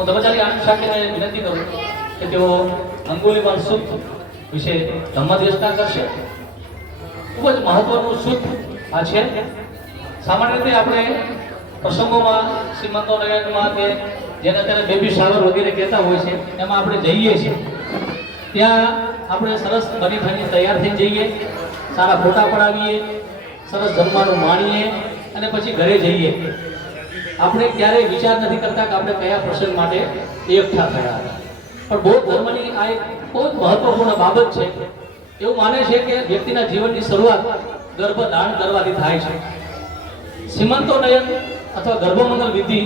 હું ધર્માચાર્ય આનંદ શાક્યને વિનંતી કરું કે તેઓ અંગુલીમાલ સૂત્ર વિશે ધમ્મદેશના કરશે. ખૂબ જ મહત્વનું સૂત્ર આ છે. સામાન્ય રીતે આપણે પ્રસંગોમાં શ્રીમંતો નયનમાં કે જેને અત્યારે બેબી શાવર વગેરે કહેતા હોય છે એમાં આપણે જઈએ છીએ. ત્યાં આપણે સરસ બની થઈને તૈયાર થઈ જઈએ, સારા ફોટા પડાવીએ, સરસ જમવાનું માણીએ અને પછી ઘરે જઈએ. આપણે ક્યારેય વિચાર નથી કરતા કે આપણે કયા પ્રસંગ માટે એકઠા થયા હતા. પણ બૌદ્ધ ધર્મની આ એક બહુ જ મહત્વપૂર્ણ બાબત છે. એવું માને છે કે વ્યક્તિના જીવનની શરૂઆત ગર્ભધારણ કરવાથી થાય છે. સીમંતો નયન અથવા ગર્ભમંગલ વિધિ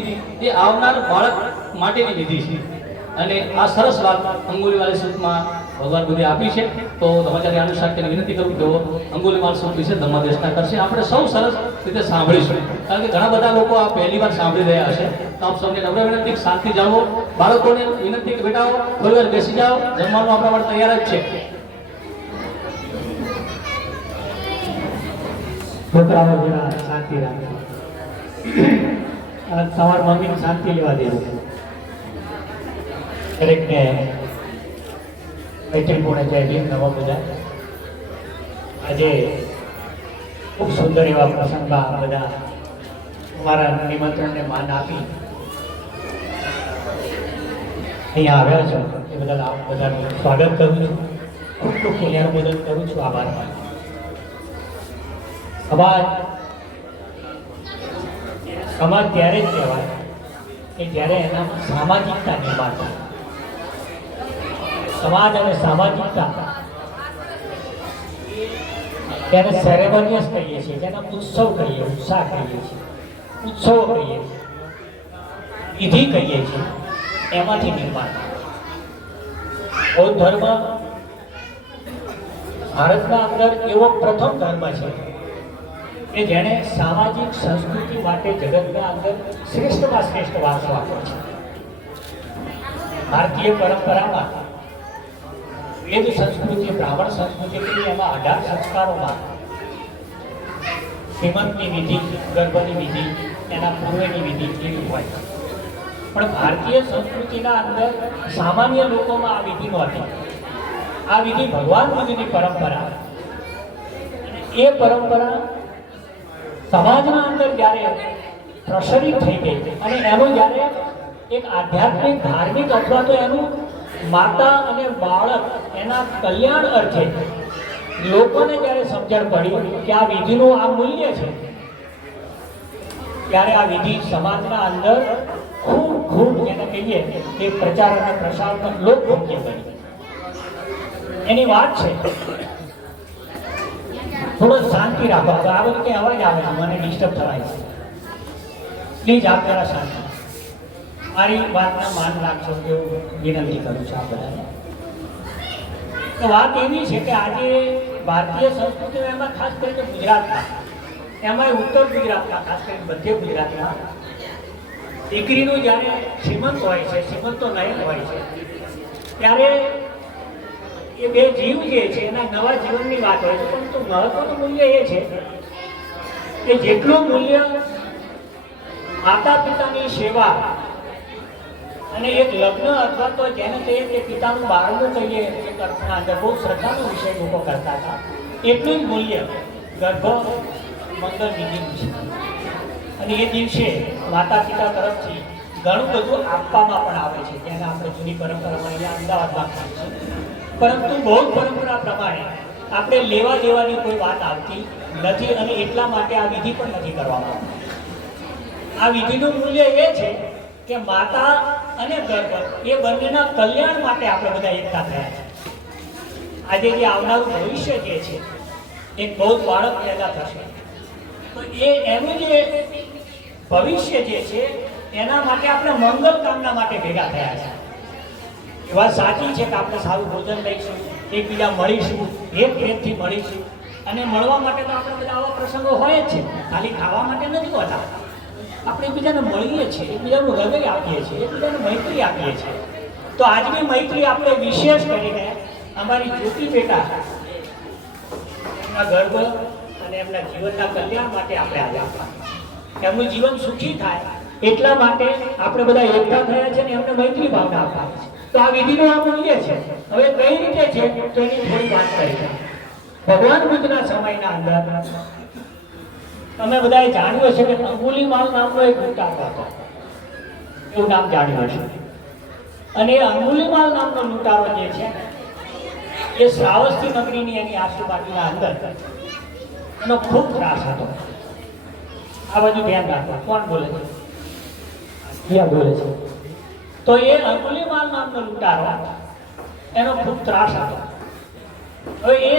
એ આવનાર બાળક માટેની વિધિ છે અને આ સરસ વાત અંગુલીમાલ સૂત્રમાં ભગવાન બુદ્ધે આપી છે. તો ધર્માચાર્ય આનંદ શાક્યને વિનંતી કરું કે અંગુલીમાલ સૂત્ર વિશે ધમ્મદેશના કરશે. આપણે સૌ સરસ રીતે સાંભળીશું, કારણ કે ઘણા બધા લોકો આ પહેલી વાર સાંભળી રહ્યા હશે. તો આપ સૌને નમ્ર વિનંતી, શાંતિ જાળવો. બાળકોને વિનંતી કે બેટાઓ થોડી વાર બેસી જાઓ, જમવાનું આપણા માટે તૈયાર જ છે. છોકરાઓ જરા શાંતિ રાખો. તમાર મમ્મીને શાંતિ લેવા દેવું. દરેકને મૈત્રીપૂર્ણ જય ભીમ, નમો બધા. આજે ખૂબ સુંદર એવા પ્રસંગમાં બધા અમારા નિમંત્રણને માન આપી અહીંયા આવ્યા છો એ બદલ આપ બધાનું સ્વાગત કરું છું. ખૂબ ખૂબ પુણ્યાનુમોદન કરું છું. આભાર. સમાજ ત્યારે જ કહેવાય કે જ્યારે એનામાં સામાજિકતા નિર્માણ થાય. સમાજ અને સામાજિકતા ત્યારે સેરેમોનિયસ કહીએ છીએ, જેના ઉત્સવ કહીએ, ઉત્સાહ કહીએ છીએ, ઉત્સવો કહીએ છીએ, વિધિ કહીએ છીએ, એમાંથી નિર્માણ થાય. બૌદ્ધ ધર્મ ભારતના અંદર એવો પ્રથમ ધર્મ છે કે જેણે સામાજિક સંસ્કૃતિ માટે જગતના અંદર શ્રેષ્ઠમાં શ્રેષ્ઠ વારસો આપ્યો છે. ભારતીય પરંપરામાં વેદ સંસ્કૃતિ, બ્રાહ્મણ સંસ્કૃતિ, એમાં 18 સંસ્કારોમાં શ્રીમંતની વિધિ, ગર્ભની વિધિ, એના પૂર્વની વિધિ એવી હોય. પણ ભારતીય સંસ્કૃતિના અંદર સામાન્ય લોકોમાં આ વિધિ નહોતી. આ વિધિ ભગવાન બુદ્ધની પરંપરા. એ પરંપરા સમાજના અંદર જ્યારે પ્રસરિત થઈ ગઈ અને એનું જ્યારે એક આધ્યાત્મિક, ધાર્મિક અથવા તો એનું માતા અને બાળક એના કલ્યાણ અર્થે લોકોને જ્યારે સમજણ પડી કે આ વિધિનું આ મૂલ્ય છે, ત્યારે આ વિધિ સમાજના અંદર ખૂબ ખૂબ એને કહીએ કે પ્રચાર અને પ્રસારનો લોકભોગ્ય બની. એની વાત છે. થોડો શાંતિ રાખો. આ બધું કંઈ અવાજ આવે છે, મને ડિસ્ટર્બ થવાય છે. પ્લીઝ આપ જરા શાંતિ. મારી વાતના માન રાખજો એવું વિનંતી કરું છું આપ બધાને. તો વાત એવી છે કે આજે ભારતીય સંસ્કૃતિમાં, એમાં ખાસ કરીને ગુજરાતમાં, એમાં ઉત્તર ગુજરાતમાં, ખાસ કરીને મધ્ય ગુજરાતમાં દીકરીનું જ્યારે શ્રીમંત હોય છે, શ્રીમંતો નયન હોય છે, ત્યારે એ બે જીવ જે છે એના નવા જીવનની વાત હોય છે. પરંતુ મહત્વનું મૂલ્ય એ છે કે જેટલું મૂલ્ય માતા પિતાની સેવા અને એક લગ્ન અથવા તો જેને કહીએ કે પિતાનું બારમું કહીએ એક અર્થના અંદર બહુ શ્રદ્ધાનો વિષય લોકો કરતા હતા, એટલું જ મૂલ્ય ગર્ભ મંગલ વિધિનું છે. અને એ દિવસે માતા પિતા તરફથી ઘણું બધું આપવામાં પણ આવે છે, જેને આપણે જૂની પરંપરામાં અહીંયા અમદાવાદમાં ખાઈએ છીએ. પરંતુ બૌદ્ધ પરંપરા પ્રમાણે આપણે લેવા દેવાની કોઈ વાત આવતી નથી અને એટલા માટે આ વિધિ પણ નથી કરવામાં આવતી. આ વિધિનું મૂલ્ય એ છે કે માતા અને ગર્ભ એ બંનેના કલ્યાણ માટે આપણે બધા એકઠા થયા છે. આજે જે આવનારું ભવિષ્ય જે છે, એક બૌદ્ધ બાળક પેદા થશે, તો એનું જે ભવિષ્ય જે છે એના માટે આપણે મંગલ કામના માટે ભેગા થયા છે. એ વાત સાચી છે કે આપણે સારું ભોજન લઈશું, એકબીજા મળીશું, એક પ્રેમથી મળીશું. અને મળવા માટે તો આપણે બધા આવા પ્રસંગો હોય જ છે, ખાલી ખાવા માટે નથી હોતા. આપણે એકબીજાને મળીએ છીએ, એકબીજાનું હૃદય આપીએ છીએ, એકબીજાને મૈત્રી આપીએ છીએ. તો આજની મૈત્રી આપણે વિશેષ કરીને અમારી જ્યોતિ બેટા એમના ગર્ભ અને એમના જીવનના કલ્યાણ માટે આપણે આજે આપવા, એમનું જીવન સુખી થાય એટલા માટે આપણે બધા એકઠા થયા છે ને એમને મૈત્રી ભાવના આપવાની છે. તો આ વિધિનું આ મૂલ્ય છે. હવે કઈ રીતે છે તો એની થોડી વાત કરી છે. ભગવાન બુદ્ધના સમયના અંદર તમે બધાએ જાણ્યું હશે કે અંગુલીમાલ નામનો એક લૂંટારો હતો. એવું નામ જાણ્યું હશે. અને એ અંગુલીમાલ નામનો લૂંટારો જે છે એ શ્રાવસ્તી નગરીની એની આજુબાજુના અંદર એનો ખૂબ ત્રાસ હતો. આ બધું ધ્યાન રાખો. કોણ બોલે છે? ક્યાં બોલે છે? તો એ અંગુલીમાલ નામનો લૂંટારો એનો ખૂબ ત્રાસ હતો. હવે એ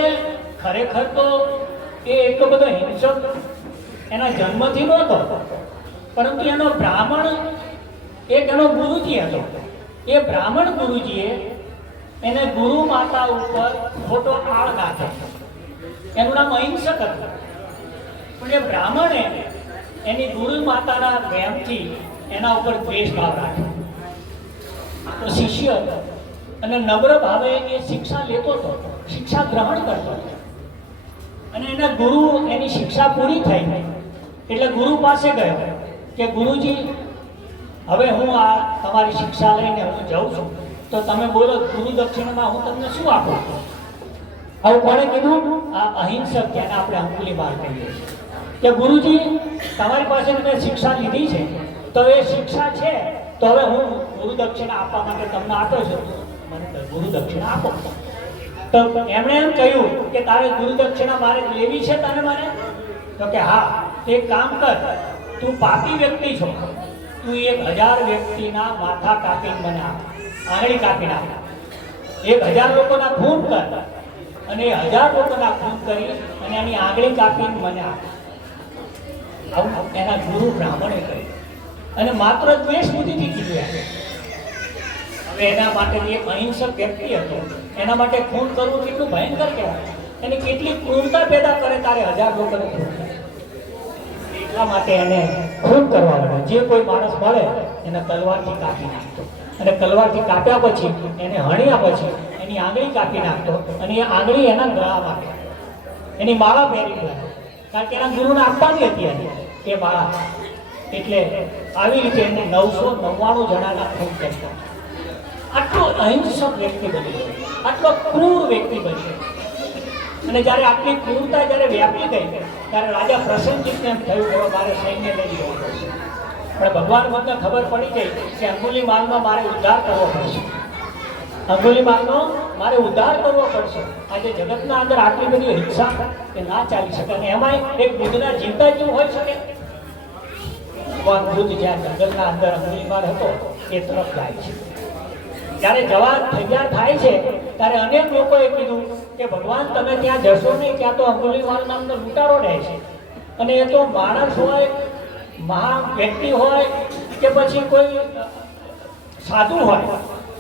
ખરેખર તો એ એટલો બધો હિંસક એના જન્મથી નહોતો, પરંતુ એનો બ્રાહ્મણ એક એનો ગુરુજી હતો. એ બ્રાહ્મણ ગુરુજીએ એને ગુરુ માતા ઉપર ખોટો આળ નાખે. એનું નામ અહિંસક હતું. પણ એ બ્રાહ્મણે એની ગુરુ માતાના પ્રેમથી એના ઉપર દ્વેષ ભાવ રાખ્યો. તો શિષ્ય હતો અને નમ્ર ભાવે એ શિક્ષા લેતો હતો, શિક્ષા ગ્રહણ કરતો હતો. અને એના ગુરુ એની શિક્ષા પૂરી થઈ એટલે ગુરુ પાસે ગયો કે ગુરુજી, હવે હું આ તમારી શિક્ષા લઈને હું જાઉં છું, તો તમે બોલો ગુરુ દક્ષિણામાં હું તમને શું આપું? આવું કોણે કીધું? આ અહિંસક, જેને આપણે અંગુલીમાલ કહીએ છીએ. કે ગુરુજી, તમારી પાસે મેં શિક્ષા લીધી છે, તો એ શિક્ષા છે, તો હવે હું ગુરુ દક્ષિણા આપવા માટે તમને આપો છું, મને ગુરુ દક્ષિણા આપો. તો એમણે એમ કહ્યું કે તારે ગુરુ દક્ષિણા મારે લેવી છે તને મને? તો કે હા, એક કામ કર, તું પાપી વ્યક્તિ છો, તું 1000 વ્યક્તિના માથા કાપીને મને આપ, આંગળી કાપીને આપ. 1000 લોકોના ખૂન કર અને 1000 લોકોના ખૂન કરી અને એની આંગળી કાપીને મને આપ. આવું એના ગુરુ બ્રાહ્મણે કહ્યું અને માત્ર દ્વેષ બુદ્ધિથી કીધું. હવે એના માટે એક અહિંસક વ્યક્તિ હતો, એના માટે ખૂન કરવું કેટલું ભયંકર કહેવાય. એની કેટલી ક્રૂરતા પેદા કરે તારે 1000 લોકોને ખૂન કરે. એટલા માટે એને ખૂન કરવા માટે જે કોઈ માણસ મળે એને તલવારથી કાપી નાખતો. અને તલવારથી કાપ્યા પછી એને હણ્યા પછી એની આંગળી કાપી નાખતો અને એ આંગળી એના ગળામાં એની માળા પહેરી ગયો, કારણ કે એના ગુરુને આપવાની હતી એ માળા. એટલે આવી રીતે એને 999 જણાના ખૂન કરતા. આટલો અહિંસક વ્યક્તિ બની ગયો, આટલો ક્રૂર વ્યક્તિ બન્યો. અને જ્યારે આટલી ક્રૂરતા જ્યારે વ્યાપી ગઈ ત્યારે રાજા પ્રસન્નજીતને એમ થયું કે મારે સૈન્ય લઈ જવું પડશે. પણ ભગવાન બુદ્ધને ખબર પડી ગઈ કે અંગુલીમાલનો મારે ઉદ્ધાર કરવો પડશે. અંગુલીમાલનો મારે ઉદ્ધાર કરવો પડશે. આજે જગતના અંદર આટલી બધી હિંસા કે ના ચાલી શકે. અને એમાંય એક બુદ્ધના જીવતા જેવું હોઈ શકે. ભગવાન બુદ્ધ જ્યાં જંગલના અંદર અંગુલીમાલ હતો એ તરફ જાય છે. જ્યારે જવા તૈયાર થાય છે ત્યારે અનેક લોકોએ કીધું કે ભગવાન તમે ત્યાં જશો નહીં, ત્યાં તો અંગુલીમાલ નામનો લૂંટારો રહે છે. અને એ તો માણસ હોય, મહાન વ્યક્તિ હોય કે પછી કોઈ સાધુ હોય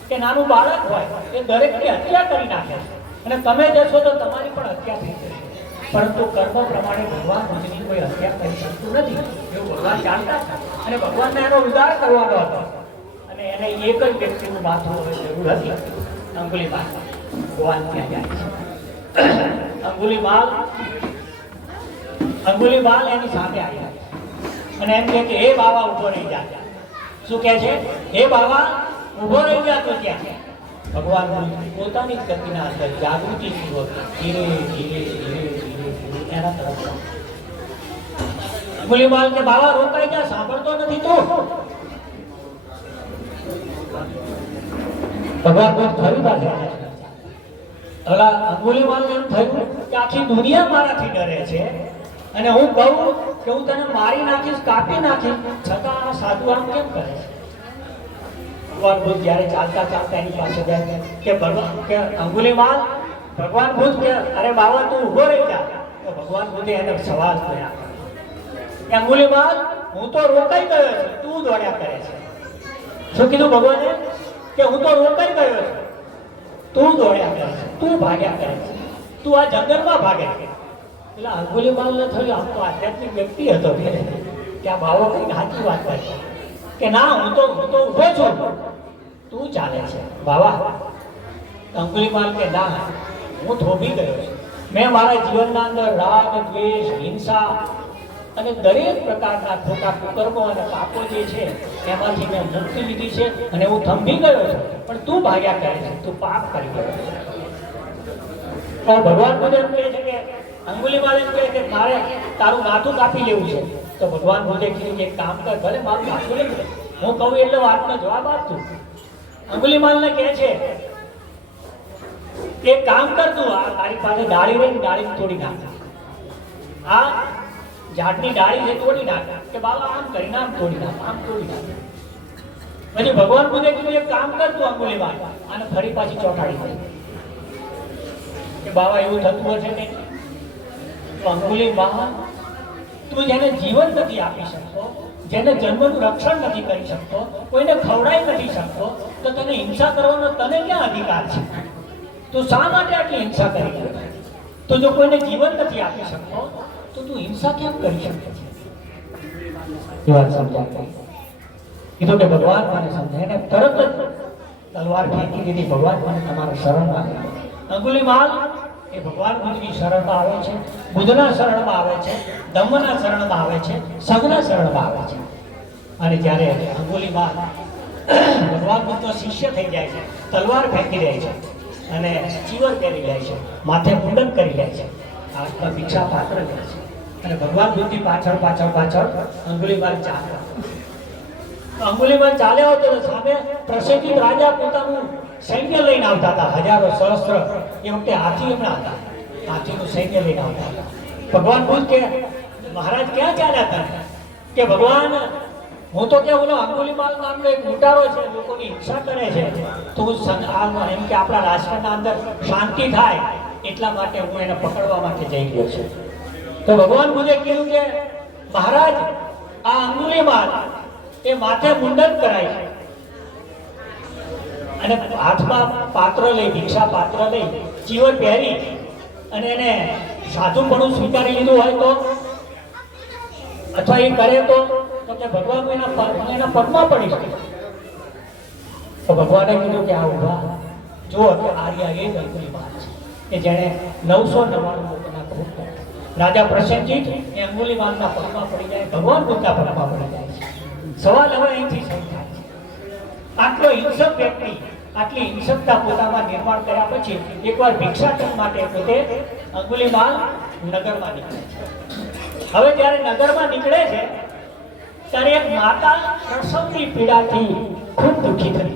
કે નાનું બાળક હોય, એ દરેકની હત્યા કરી નાખે છે. અને તમે જશો તો તમારી પણ હત્યા થઈ જશે. પરંતુ કર્મ પ્રમાણે ભગવાન બુદ્ધની કોઈ હત્યા કરી શકતું નથી એવું ભગવાન જાણતા હતા. અને ભગવાનને એનો ઉદ્ધાર કરવાનો હતો. અને એને એક જ વ્યક્તિનું માથું હવે જરૂર હતી, અંગુલીમાલ. ભગવાન ત્યાં જાય છે. અંગુલીમાલ એની સામે આવ્યા અને એમ કહે કે હે બાવા ઊભો રહી જા. શું કહે છે? હે બાવા ઊભો રહી જા. તો ત્યાં ભગવાન પોતાની ગતિના અંદર જાગૃતિ પૂર્વક ધીરે ધીરે ધીરે ધીરે એના તરફ. અંગુલીમાલ કે બાવા રોકાઈ જા, સાંભળતો નથી તું. ભગવાન ફરી પાછા અંગુલીમાલને એમ થયું કે આખી દુનિયા મારાથી ડરે છે અને હું કહું કે હું તને મારી નાખીશ, કાપી નાખીશ, છતાં આ સાધુ આમ કેમ કરે છે? ભગવાન બુદ્ધ જ્યારે ચાલતા ચાલતા એની પાસે જાય કે ભગવાન કે અંગુલીમાલ, ભગવાન બુદ્ધ કે અરે બાવા તું ઊભો રહી જા. તો ભગવાન બુદ્ધે એને સવાલ કર્યા કે અંગુલીમાલ હું તો રોકાઈ ગયો છું, તું દોડ્યા કરે છે. શું કીધું ભગવાને? કે હું તો રોકાઈ ગયો છું, તું દોડ્યા કરે છે, તું ભાગ્યા કરે છે, તું આ જંગલમાં ભાગે. એટલે અંગુલીમાલને થયું આમ તો આધ્યાત્મિક વ્યક્તિ હતો કે આ બાવો કંઈક સાચી વાત કરે કે ના, હું તો ઊભો છું, તું ચાલે છે બાવા. અંગુલીમાલ કે ના, હું થોભી ગયો છું. મેં મારા જીવનના અંદર રાગ, દ્વેષ, હિંસા અને દરેક પ્રકારના ખોટા કુકર્મો અને પાપો જે છે એમાંથી મેં મુક્તિ લીધી છે અને હું થંભી ગયો છું, પણ તું ભાગ્યા કરે છે, તું પાપ કરી ગયો છે. તો ભગવાન બુદ્ધ એમ કહે છે કે અંગુલીમાલ એમ કહે કે મારે તારું માથું કાપી લેવું છે. તો ભગવાન બુદ્ધે કીધું કે એક કામ કર, ભલે મારું માથું લઈ લે, હું કહું એટલે વાતનો જવાબ આપતું. અંગુલીમાલને કહે છે કે એક કામ કર, તું આ તારી પાસે ડાળી રહી, ડાળી તોડી નાખ, આ ઝાડની ડાળી છે તોડી નાખ, કે બાબા આમ કરીને આમ તોડી નાખ, આમ તોડી નાખ. પછી ભગવાન બુદ્ધે કીધું એક કામ કર તું અંગુલીમાલ, આને ફરી પાછી ચોંટાડી દે. કે બાબા એવું થતું હશે ને? તો અંગુલીમાલ, તું જેને જીવન નથી આપી શકતો, જેને જન્મનું રક્ષણ નથી કરી શકતો, કોઈને ખવડાવી નથી શકતો, તો તને હિંસા કરવાનો તને ક્યાં અધિકાર છે? તું શા માટે આટલી હિંસા કરી રહ્યો છે? તો જો કોઈને જીવન નથી આપી શકતો તો તું હિંસા કેમ કરી શકે છે? એ વાત સમજાય. કીધું કે ભગવાન મને સમજાય ને તરત જ તલવાર ફેંકી દીધી. ભગવાન મને તમારા શરણમાં આવે. અંગુલીમાલ એ ભગવાન બુદ્ધની શરણમાં આવે છે, બુદ્ધના શરણમાં આવે છે, ધમ્મના શરણમાં આવે છે, સંઘના શરણમાં આવે છે. અને જ્યારે અંગુલીમાલ ભગવાન બુદ્ધનો શિષ્ય થઈ જાય છે, તલવાર ફેંકી દે છે અને ચીવર પહેરી લે છે, માથે મુંડન કરી લે છે, હાથમાં ભિક્ષા પાત્ર લે છે અને ભગવાન બુદ્ધની પાછળ પાછળ પાછળ અંગુલીમાલ ચાલે. અંગુલીમાલ ચાલ્યો હતો તો સામે પ્રસિદ્ધ રાજા પોતાનું સૈન્ય લઈને આવતા હતા, હજારો સહસ્ત્ર. એ વખતે હાથી એમના હતા, હાથીનું સૈન્ય લઈને આવતા હતા. ભગવાન બુદ્ધ કે મહારાજ ક્યાં ચાલ્યા હતા? કે ભગવાન હું તો કે ઓલો અંગુલીમાલ નામનો એક લૂંટારો છે, લોકોની હિંસા કરે છે, તો હું એમ કે આપણા રાષ્ટ્રના અંદર શાંતિ થાય એટલા માટે હું એને પકડવા માટે જઈ ગયો છું. તો ભગવાન બુદ્ધે કીધું કે મહારાજ આ અંગુલીમાલ એ માથે મુંડન કરાય અને હાથમાં પાત્ર લઈ, ભિક્ષા પાત્ર લઈ, ચીવર પહેરી અને એને સાધુપણું સ્વીકારી લીધું હોય તો, અથવા એ કરે તો કે ભગવાન એના પગમાં પડી શકે. તો ભગવાને કીધું કે આ ઉભા જો કે આર્યા એ અંગુલીમાલ છે કે જેણે 999 લોકોના ખૂબ કર્યા. રાજા પ્રસેનજીત એ અંગુલીમાલના પગમાં પડી જાય, ભગવાન બુદ્ધના પગમાં પડી જાય છે. સવાલ હવે અહીંથી શરૂ થાય છે. આટલો હિંસક વ્યક્તિ આટલી હિંસકતા પોતામાં નિર્માણ કર્યા પછી એકવાર ભિક્ષાટન માટે પોતે અંગુલીમાલ નગરમાં નીકળે છે. હવે જ્યારે નગરમાં નીકળે છે ત્યારે એક માતા પ્રસવની પીડાથી ખૂબ દુઃખી થઈ,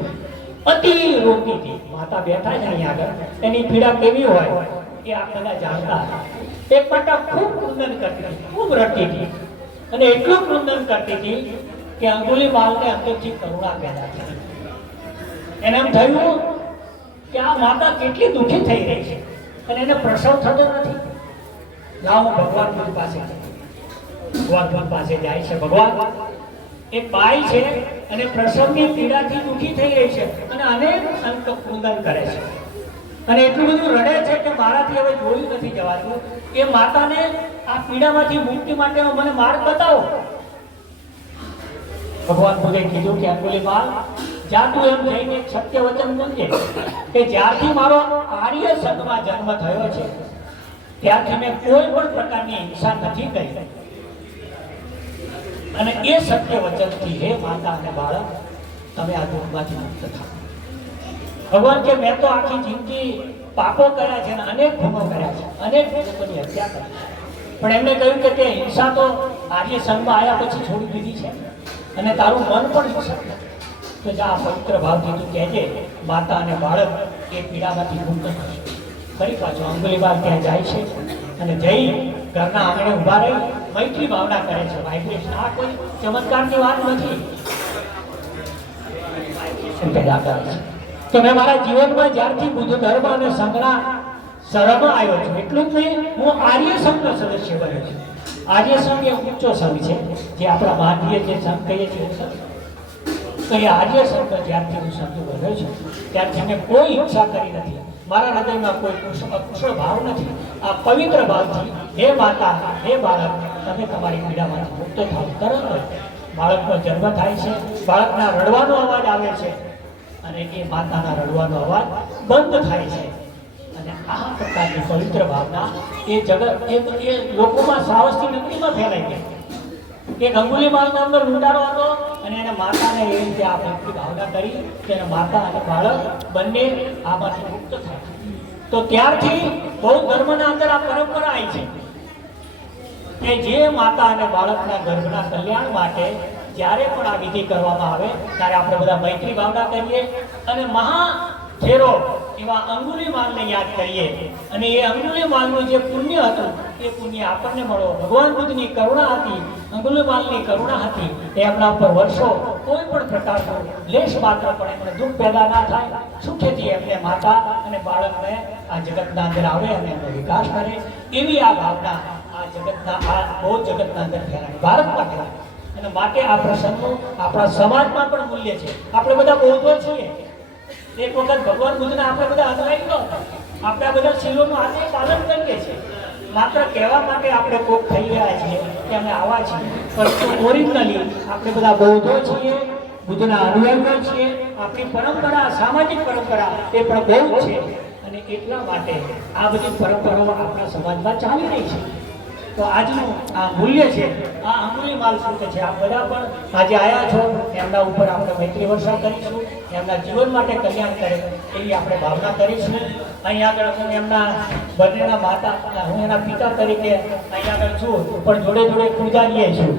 અતિ રોતી હતી. માતા બેઠા છે અહીંયા આગળ, એની પીડા કેવી હોય એ આ બધા જાણતા હતા. એક માતા ખૂબ ક્રુંદન કરતી હતી, ખૂબ રડતી હતી અને એટલું ક્રુંદન કરતી હતી કે અંગુલીમાલને અંદરથી કરુણા પેદા થઈ. એને એમ થયું કે આ માતા કેટલી દુઃખી થઈ રહી છે અને એને પ્રસવ થતો નથી. લાવ હું ભગવાન બુદ્ધ પાસે ભગવાન બુદ્ધ પાસે જાય છે. ભગવાન એક બાઈ છે અને પ્રસવની પીડાથી દુઃખી થઈ રહી છે અને અનેક અંક ક્રુંદન કરે છે અને એટલું બધું રડે છે કે મારાથી હવે જોયું નથી જવાતું. એ માતાને આ પીડામાંથી મુક્તિ માટેનો મને માર્ગ બતાવો. ભગવાન બુદ્ધે કીધું કે અંગુલીમાલ જા તું એમ જઈને એક સત્ય વચન બોલજે કે જ્યારથી મારો આર્ય સંઘમાં જન્મ થયો છે ત્યારથી મેં કોઈ પણ પ્રકારની હિંસા નથી કરી અને એ સત્ય વચનથી હે માતા અને બાળક તમે આ દુઃખમાંથી મુક્ત થાઓ. ભગવાન કે મેં તો આખી જિંદગી પાપો કર્યા છે અને અનેક ગુનો કર્યા છે, અનેક લોકોની હત્યા કરી છે, પણ એમને કહ્યું કે તે હિંસા તો આર્ય સંઘમાં આવ્યા પછી છોડી દીધી છે અને તારું મન પણ હિંસક નથી. તો જા પવિત્ર ભાવથી તું કહેજે માતા અને બાળક એ પીડામાંથી મુક્ત થશે. ફરી પાછો અંગુલીમાલ ત્યાં જાય છે અને જઈ ઘરના આંગણે ઊભા રહી મૈત્રી ભાવના કરે છે. વાઇબ્રેશન આ કોઈ ચમત્કારની વાત નથી, પેદા કરે છે. તો મેં મારા જીવનમાં જ્યારથી બુદ્ધ ધર્મ અને સંઘના શરણમાં આવ્યો છું, એટલું જ નહીં હું આર્ય સંઘનો સદસ્ય બન્યો છું. આર્ય સંઘ એ ઊંચો સંઘ છે, જે આપણા ભારતીય જે સંઘ કહીએ છીએ તો એ આર્ય સંઘ જ્યારથી હું સંઘ બન્યો છું ત્યારથી મેં કોઈ હિંસા કરી નથી. મારા હૃદયમાં કોઈ કુશળ ભાવ નથી. આ પવિત્ર ભાવથી હે માતા હે બાળક તમે તમારી પીડામાંથી મુક્ત થાવ. તરત જ બાળકનો જન્મ થાય છે, બાળકના રડવાનો અવાજ આવે છે અને એ માતાના રડવાનો અવાજ બંધ થાય છે અને આ પ્રકારની પવિત્ર ભાવના એ જગત એ લોકોમાં શ્રાવસ્તી નગરીમાં ફેલાઈ ગઈ. એક અંગુલીમાલ નામનો લૂંટારો હતો અને એને માતાને એ રીતે આ ભક્તિ ભાવના કરી કે એના માતા અને બાળક બંને આમાંથી મુક્ત થાય. તો ત્યારથી બૌદ્ધ ધર્મના અંદર આ પરંપરા આવી છે કે જે માતા અને બાળકના ગર્ભના કલ્યાણ માટે જ્યારે પણ આ વિધિ કરવામાં આવે ત્યારે આપણે બધા મૈત્રી ભાવના કરીએ અને મહા થેરો એવા અંગુલીમાલને યાદ કરીએ અને એ અંગુલીમાલનું જે પુણ્ય હતું એ પુણ્ય આપણને મળો. ભગવાન બુદ્ધની કરુણા હતી, અંગુલીમાલની કરુણા હતી, એ એમના ઉપર વર્ષો કોઈ પણ પ્રકારનું લેશ માત્ર પણ એમને દુઃખ પેદા ના થાય, સુખેથી એમને માતા અને બાળકને આ જગતના અંદર આવે અને એમનો વિકાસ કરે એવી આ ભાવના આ જગતના આ બૌદ્ધ જગતના અંદર ફેલાય, ભારતમાં ફેલાય. અને માટે આ પ્રસંગનું આપણા સમાજમાં પણ મૂલ્ય છે. આપણે બધા બૌદ્ધો છીએ. એક વખત ભગવાન બુદ્ધને આપણે બધા અનુયાયી નહોતા. આપણે આ બધા શીલોનું આજે પાલન કરીએ છીએ. માત્ર કહેવા માટે આપણે કોક થઈ રહ્યા છીએ કે અમે આવા છીએ, પરંતુ ઓરિજિનલી આપણે બધા બૌદ્ધો છીએ, બુદ્ધના અનુયાયીઓ છીએ. આપણી પરંપરા, સામાજિક પરંપરા એ પણ બૌદ્ધ છે અને એટલા માટે આ બધી પરંપરાઓ આપણા સમાજમાં ચાલી રહી છે. તો આજનું આ મૂલ્ય છે, આ અંગુલીમાલ સૂત્ર છે. આપ બધા પણ આજે આવ્યા છો, એમના ઉપર આપણે મૈત્રી વર્ષા કરીશું, એમના જીવન માટે કલ્યાણ કરે એવી આપણે ભાવના કરીશું. અહીં આગળ હું એમના બંનેના માતા, હું એના પિતા તરીકે અહીં આગળ છું, પણ જોડે જોડે પૂજારીએ છું.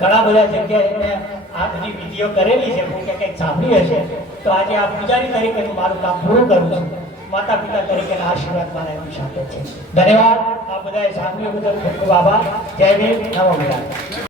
ઘણા બધા જગ્યાએ મેં આ બધી વિધિઓ કરેલી છે, હું કંઈક સાંભળી હશે. તો આજે આ પૂજારી તરીકે હું મારું કામ પૂરું કરું છું. માતા પિતા તરીકેના આશીર્વાદ મારા એમની સાથે છે. ધન્યવાદ. આ બધાએ સાંભળ્યું બદલ ખૂબ ખૂબ આભાર. જય ભીમ, નમો બુદ્ધાય.